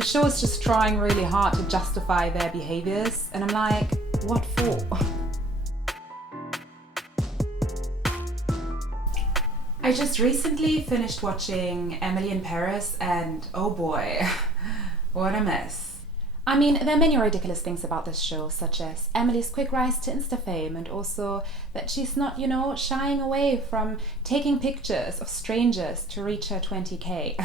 The show is just trying really hard to justify their behaviors, and I'm like, what for? I just recently finished watching Emily in Paris, and oh boy, what a mess. I mean, there are many ridiculous things about this show, such as Emily's quick rise to Insta fame, and also that she's not, shying away from taking pictures of strangers to reach her 20k.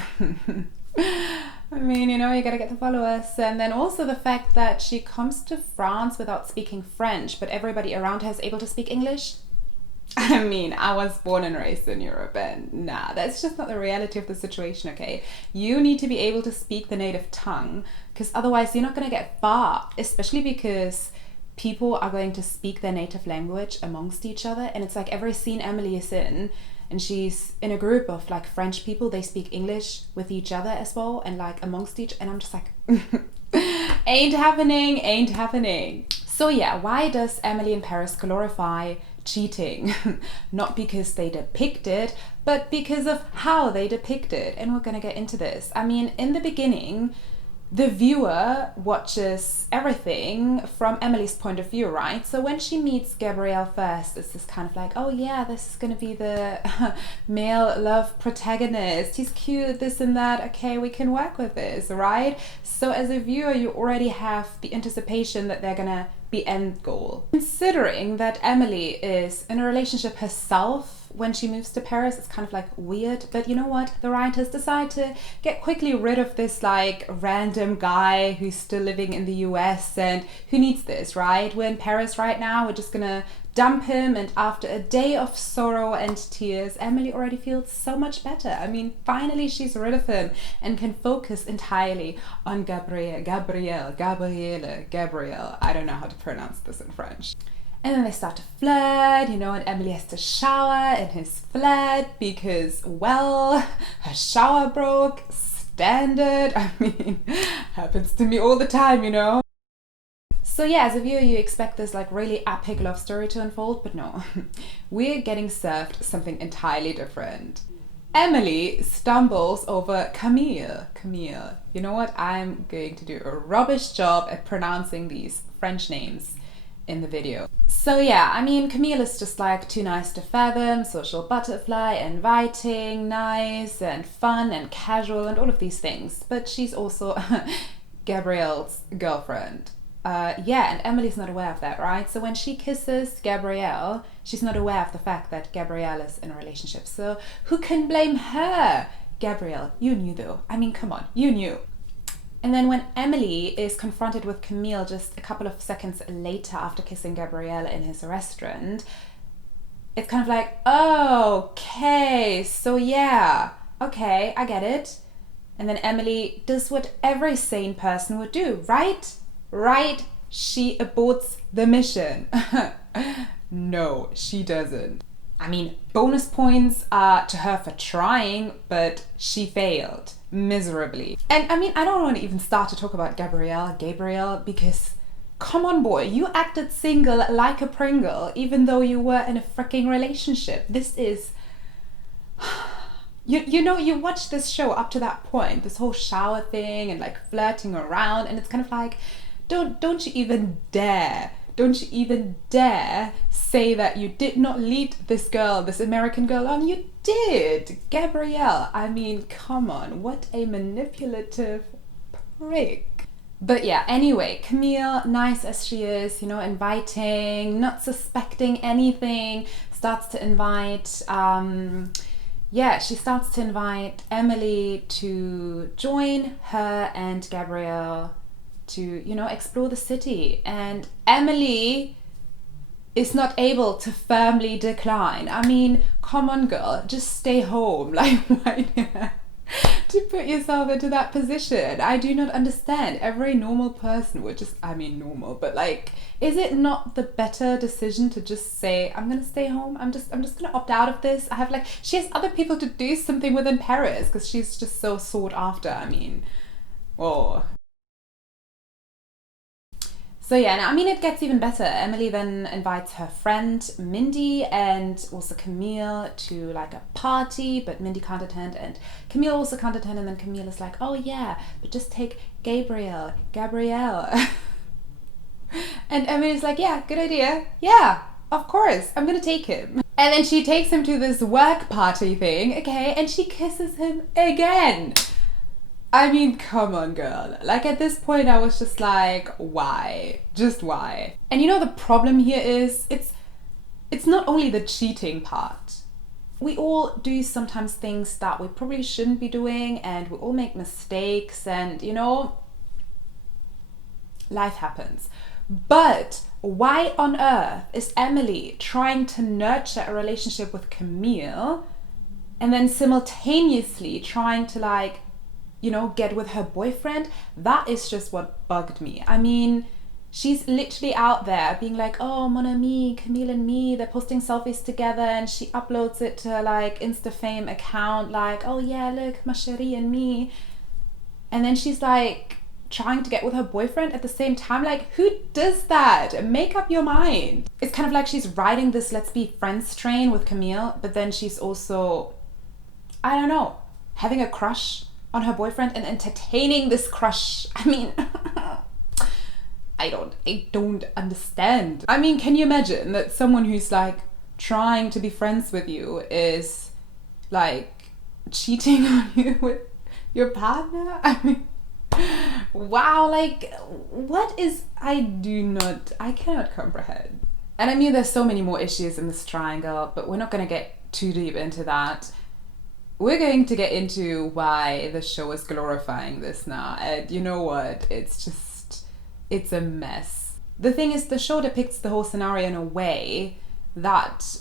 I mean, you gotta get the followers. And then also the fact that she comes to France without speaking French, but everybody around her is able to speak English. I mean, I was born and raised in Europe, and nah, that's just not the reality of the situation, okay? You need to be able to speak the native tongue, because otherwise you're not gonna get far, especially because people are going to speak their native language amongst each other. And it's like every scene Emily is in, and she's in a group of like French people, they speak English with each other as well, and like amongst each, and I'm just like, ain't happening. So yeah, why does Emily in Paris glorify cheating? Not because they depict it, but because of how they depict it. And we're gonna get into this. I mean, in the beginning, the viewer watches everything from Emily's point of view, right? So when she meets Gabriel first, it's this kind of like, oh yeah, this is gonna be the male love protagonist. He's cute, this and that. Okay, we can work with this, right? So as a viewer, you already have the anticipation that they're gonna be end goal. Considering that Emily is in a relationship herself when she moves to Paris, it's kind of like weird, but you know what? The writers decide to get quickly rid of this like random guy who's still living in the US, and who needs this, right? We're in Paris right now, we're just gonna dump him, and after a day of sorrow and tears, Emily already feels so much better. I mean, finally she's rid of him and can focus entirely on Gabriel. I don't know how to pronounce this in French. And then they start to flirt, and Emily has to shower in his flat because, well, her shower broke. Standard. I mean, happens to me all the time. So yeah, as a viewer, you expect this like really epic love story to unfold, but no. We're getting served something entirely different. Emily stumbles over Camille. You know what? I'm going to do a rubbish job at pronouncing these French names in the video. So yeah, I mean, Camille is just like too nice to fathom, social butterfly, inviting, nice and fun and casual and all of these things. But she's also Gabriel's girlfriend. Yeah, and Emily's not aware of that, right? So when she kisses Gabriel, she's not aware of the fact that Gabriel is in a relationship. So who can blame her? Gabriel, you knew though. I mean, come on, you knew. And then when Emily is confronted with Camille just a couple of seconds later after kissing Gabrielle in his restaurant, it's kind of like, oh, okay, so yeah, okay, I get it. And then Emily does what every sane person would do, right? Right? She aborts the mission. No, she doesn't. I mean, bonus points are to her for trying, but she failed miserably. And I mean, I don't want to even start to talk about Gabriel, because come on boy, you acted single like a Pringle even though you were in a freaking relationship. This is you watch this show up to that point, this whole shower thing and like flirting around, and it's kind of like, don't you even dare say that you did not lead this girl, this American girl, on. You did, Gabrielle. I mean, come on, what a manipulative prick. But yeah, anyway, Camille, nice as she is, inviting, not suspecting anything, starts to invite, she starts to invite Emily to join her and Gabrielle to, explore the city. And Emily is not able to firmly decline. I mean, come on girl, just stay home. Like, why to put yourself into that position? I do not understand. Every normal person would just, I mean normal, but like, is it not the better decision to just say, I'm gonna stay home, I'm just gonna opt out of this? I have like, she has other people to do something with in Paris because she's just so sought after. I mean, oh. So yeah, and I mean, it gets even better. Emily then invites her friend Mindy and also Camille to like a party, but Mindy can't attend and Camille also can't attend. And then Camille is like, oh yeah, but just take Gabriel. And Emily's like, yeah, good idea. Yeah, of course, I'm gonna take him. And then she takes him to this work party thing, okay, and she kisses him again. I mean, come on, girl. Like, at this point, I was just like, why? Just why? And you know, the problem here is, it's not only the cheating part. We all do sometimes things that we probably shouldn't be doing, and we all make mistakes, and, you know, life happens. But why on earth is Emily trying to nurture a relationship with Camille and then simultaneously trying to, like, you know, get with her boyfriend? That is just what bugged me. I mean, she's literally out there being like, oh, mon ami, Camille and me, they're posting selfies together, and she uploads it to her, like, Instafame account, like, oh yeah, look, ma chérie and me. And then she's like trying to get with her boyfriend at the same time. Like, who does that? Make up your mind. It's kind of like she's riding this let's be friends train with Camille, but then she's also, I don't know, having a crush on her boyfriend and entertaining this crush. I mean, I don't understand. I mean, can you imagine that someone who's like trying to be friends with you is like cheating on you with your partner? I mean, wow, like, what is, I cannot comprehend. And I mean, there's so many more issues in this triangle, but we're not gonna get too deep into that. We're going to get into why the show is glorifying this now. And you know what? It's a mess. The thing is, the show depicts the whole scenario in a way that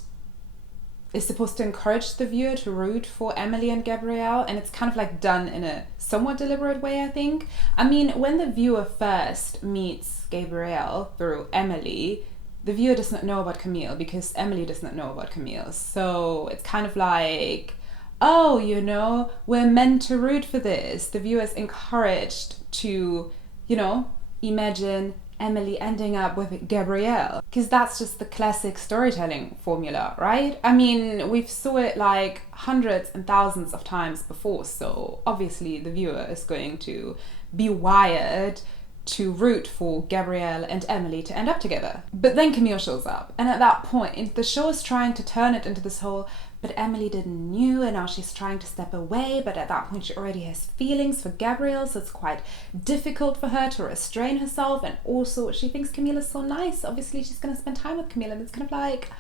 is supposed to encourage the viewer to root for Emily and Gabriel, and it's kind of like done in a somewhat deliberate way, I think. I mean, when the viewer first meets Gabriel through Emily, the viewer does not know about Camille because Emily does not know about Camille. So it's kind of like, oh, you know, we're meant to root for this. The viewer is encouraged to, you know, imagine Emily ending up with Gabriel, because that's just the classic storytelling formula, right? I mean, we've saw it like hundreds and thousands of times before, so obviously the viewer is going to be wired to root for Gabriel and Emily to end up together. But then Camille shows up, and at that point the show is trying to turn it into this whole, but Emily didn't knew and now she's trying to step away, but at that point she already has feelings for Gabriel, so it's quite difficult for her to restrain herself. And also she thinks Camille is so nice, obviously she's gonna spend time with Camille, and it's kind of like,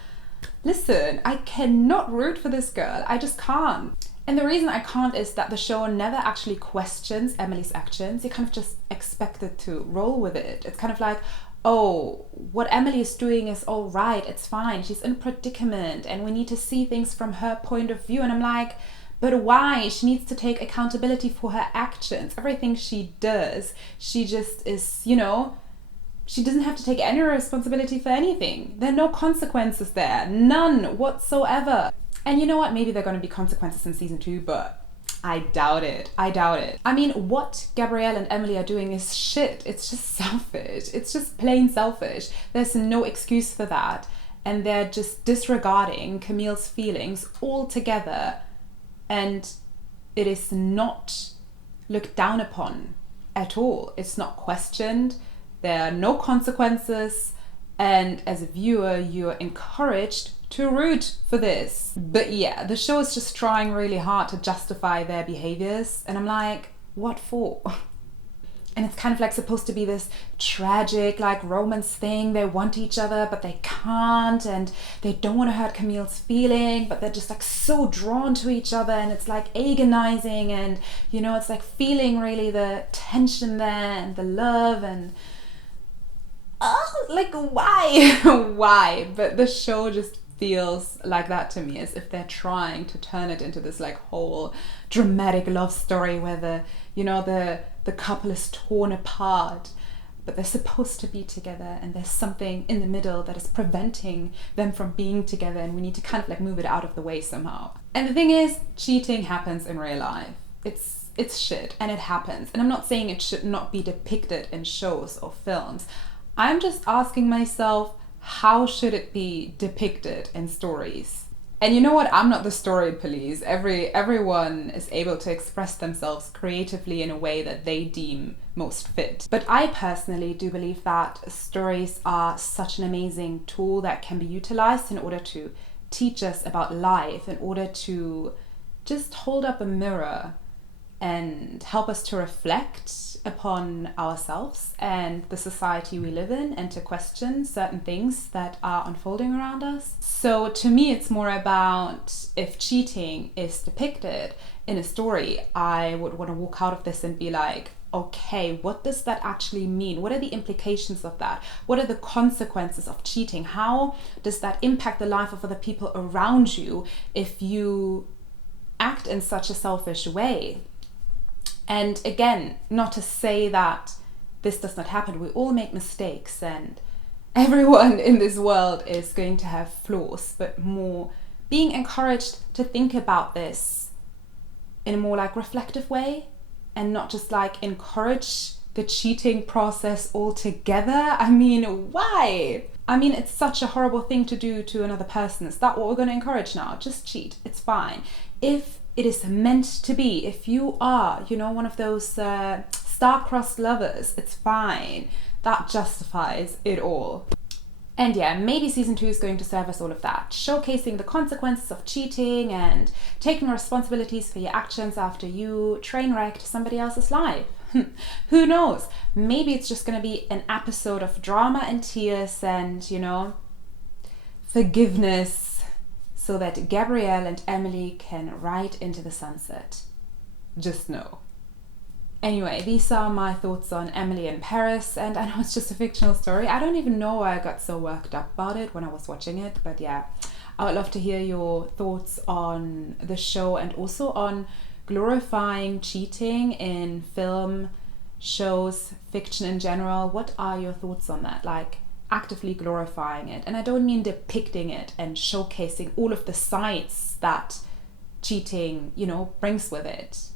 listen, I cannot root for this girl, I just can't. And the reason I can't is that the show never actually questions Emily's actions. You kind of just expected to roll with it. It's kind of like, oh, what Emily is doing is all right, it's fine, she's in a predicament and we need to see things from her point of view. And I'm like, but why? She needs to take accountability for her actions. Everything she does, she just is, you know, she doesn't have to take any responsibility for anything. There are no consequences there, none whatsoever. And you know what, maybe there are going to be consequences in season 2, but I doubt it. I mean, what Gabrielle and Emily are doing is shit. It's just selfish. It's just plain selfish. There's no excuse for that. And they're just disregarding Camille's feelings altogether. And it is not looked down upon at all. It's not questioned. There are no consequences. And as a viewer, you're encouraged to root for this. But yeah, the show is just trying really hard to justify their behaviors, and I'm like, what for? And it's kind of like supposed to be this tragic like romance thing. They want each other but they can't, and they don't want to hurt Camille's feeling, but they're just like so drawn to each other, and it's like agonizing, and you know, it's like feeling really the tension there and the love, and oh, like why? Why? But the show just feels like that to me, as if they're trying to turn it into this like whole dramatic love story where the couple is torn apart, but they're supposed to be together, and there's something in the middle that is preventing them from being together, and we need to kind of like move it out of the way somehow. And the thing is, cheating happens in real life. It's shit, and it happens. And I'm not saying it should not be depicted in shows or films. I'm just asking myself, how should it be depicted in stories? And you know what? I'm not the story police. Everyone is able to express themselves creatively in a way that they deem most fit. But I personally do believe that stories are such an amazing tool that can be utilized in order to teach us about life, in order to just hold up a mirror and help us to reflect upon ourselves and the society we live in, and to question certain things that are unfolding around us. So to me, it's more about, if cheating is depicted in a story, I would want to walk out of this and be like, okay, what does that actually mean? What are the implications of that? What are the consequences of cheating? How does that impact the life of other people around you if you act in such a selfish way? And again, not to say that this does not happen. We all make mistakes, and everyone in this world is going to have flaws, but more being encouraged to think about this in a more like reflective way, and not just like encourage the cheating process altogether. I mean, why? I mean, it's such a horrible thing to do to another person. Is that what we're going to encourage now? Just cheat. It's fine. If it is meant to be, if you are, one of those star-crossed lovers, it's fine. That justifies it all. And yeah, maybe season 2 is going to serve us all of that, showcasing the consequences of cheating and taking responsibilities for your actions after you train wrecked somebody else's life. Who knows? Maybe it's just going to be an episode of drama and tears and, forgiveness, so that Gabriel and Emily can ride into the sunset. Just know. Anyway, these are my thoughts on Emily in Paris, and I know it's just a fictional story. I don't even know why I got so worked up about it when I was watching it, but yeah, I would love to hear your thoughts on the show, and also on glorifying cheating in film, shows, fiction in general. What are your thoughts on that? Like, actively glorifying it. And I don't mean depicting it and showcasing all of the sides that cheating, brings with it,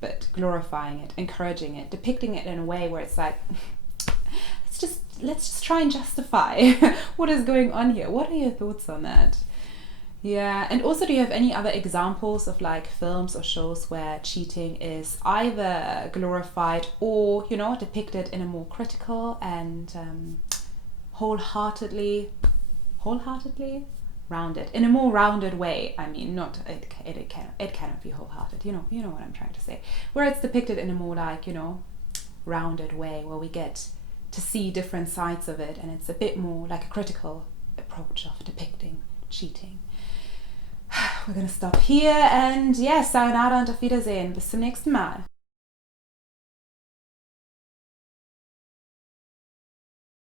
but glorifying it, encouraging it, depicting it in a way where it's like, let's just try and justify what is going on here. What are your thoughts on that? Yeah, and also, do you have any other examples of like films or shows where cheating is either glorified or, depicted in a more critical and wholeheartedly rounded, in a more rounded way? I mean, not it cannot be wholehearted, you know what I'm trying to say, where it's depicted in a more like, rounded way, where we get to see different sides of it, and it's a bit more like a critical approach of depicting cheating. We're gonna stop here, and yes, sayonara und auf Wiedersehen. Bis zum nächsten Mal.